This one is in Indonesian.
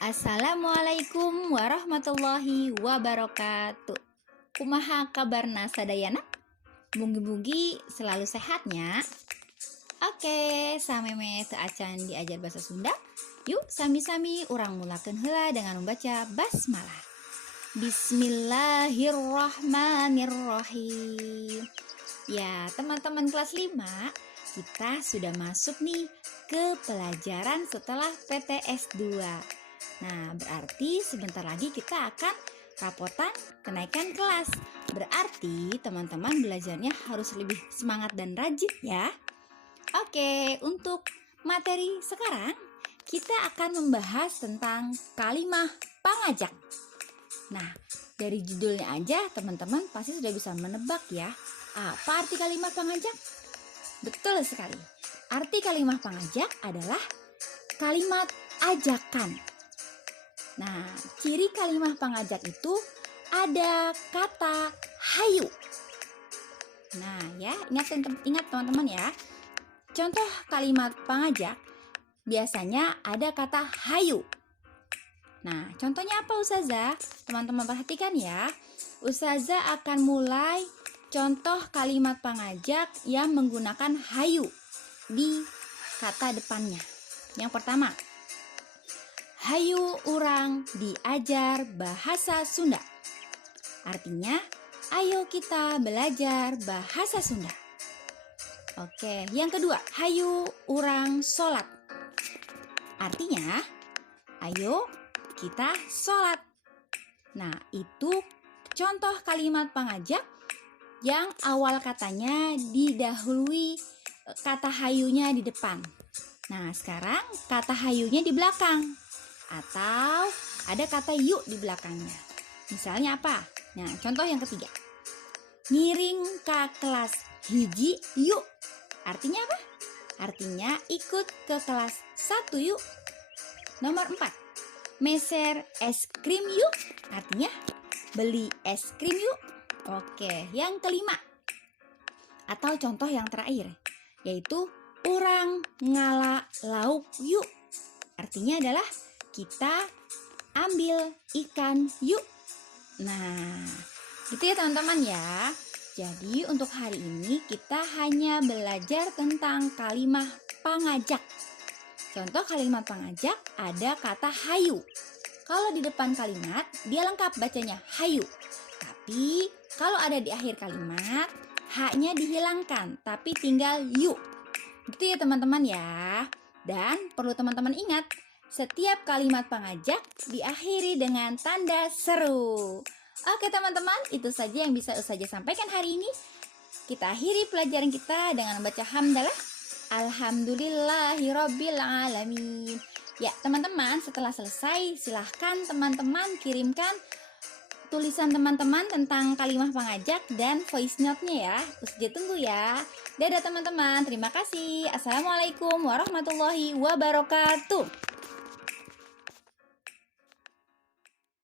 Assalamualaikum warahmatullahi wabarakatuh. Kumaha kabarna sadayana? Mugi-mugi selalu sehatnya. Oke, sameme teu acan diajar bahasa Sunda. Yuk sami-sami urang mulakeun heula dengan membaca basmalah. Bismillahirrahmanirrahim. Ya, teman-teman kelas 5, kita sudah masuk nih ke pelajaran setelah PTS 2. Nah, berarti sebentar lagi kita akan rapotan kenaikan kelas. Berarti teman-teman belajarnya harus lebih semangat dan rajin ya. Oke, untuk materi sekarang kita akan membahas tentang kalimah pangajak. Nah, dari judulnya aja teman-teman pasti sudah bisa menebak ya. Apa arti kalimah pangajak? Betul sekali. Arti kalimah pangajak adalah kalimat ajakan. Nah, ciri kalimah pangajak itu ada kata hayu. Nah, ya, ingat teman-teman ya. Contoh kalimat pangajak biasanya ada kata hayu. Nah, contohnya apa Ustazah? Teman-teman perhatikan ya. Ustazah akan mulai contoh kalimat pangajak yang menggunakan hayu di kata depannya. Yang pertama, hayu urang diajar bahasa Sunda. Artinya, ayo kita belajar bahasa Sunda. Oke, yang kedua, hayu urang sholat. Artinya, ayo kita sholat. Nah, itu contoh kalimat pangajak yang awal katanya didahului kata hayunya di depan. Nah, sekarang kata hayunya di belakang. Atau ada kata yuk di belakangnya. Misalnya apa? Nah, contoh yang ketiga. Ngiring ke kelas hiji yuk. Artinya apa? Artinya ikut ke kelas 1 yuk. Nomor 4. Meser es krim yuk. Artinya beli es krim yuk. Oke, yang kelima. Atau contoh yang terakhir, yaitu urang ngala lauk yuk. Artinya adalah kita ambil ikan yuk. Nah, gitu ya teman-teman ya. Jadi untuk hari ini kita hanya belajar tentang kalimah pangajak. Contoh kalimat pangajak ada kata hayu. Kalau di depan kalimat dia lengkap bacanya hayu. Tapi kalau ada di akhir kalimat H-nya dihilangkan tapi tinggal yuk. Gitu ya teman-teman ya. Dan perlu teman-teman ingat, setiap kalimat pangajak diakhiri dengan tanda seru. Oke teman-teman, itu saja yang bisa Ustazah sampaikan hari ini. Kita akhiri pelajaran kita dengan membaca hamdalah. Alhamdulillahirabbil alamin. Ya teman-teman, setelah selesai silahkan teman-teman kirimkan tulisan teman-teman tentang kalimah pangajak dan voice note-nya ya. Ustazah tunggu ya. Dadah teman-teman, terima kasih. Assalamualaikum warahmatullahi wabarakatuh.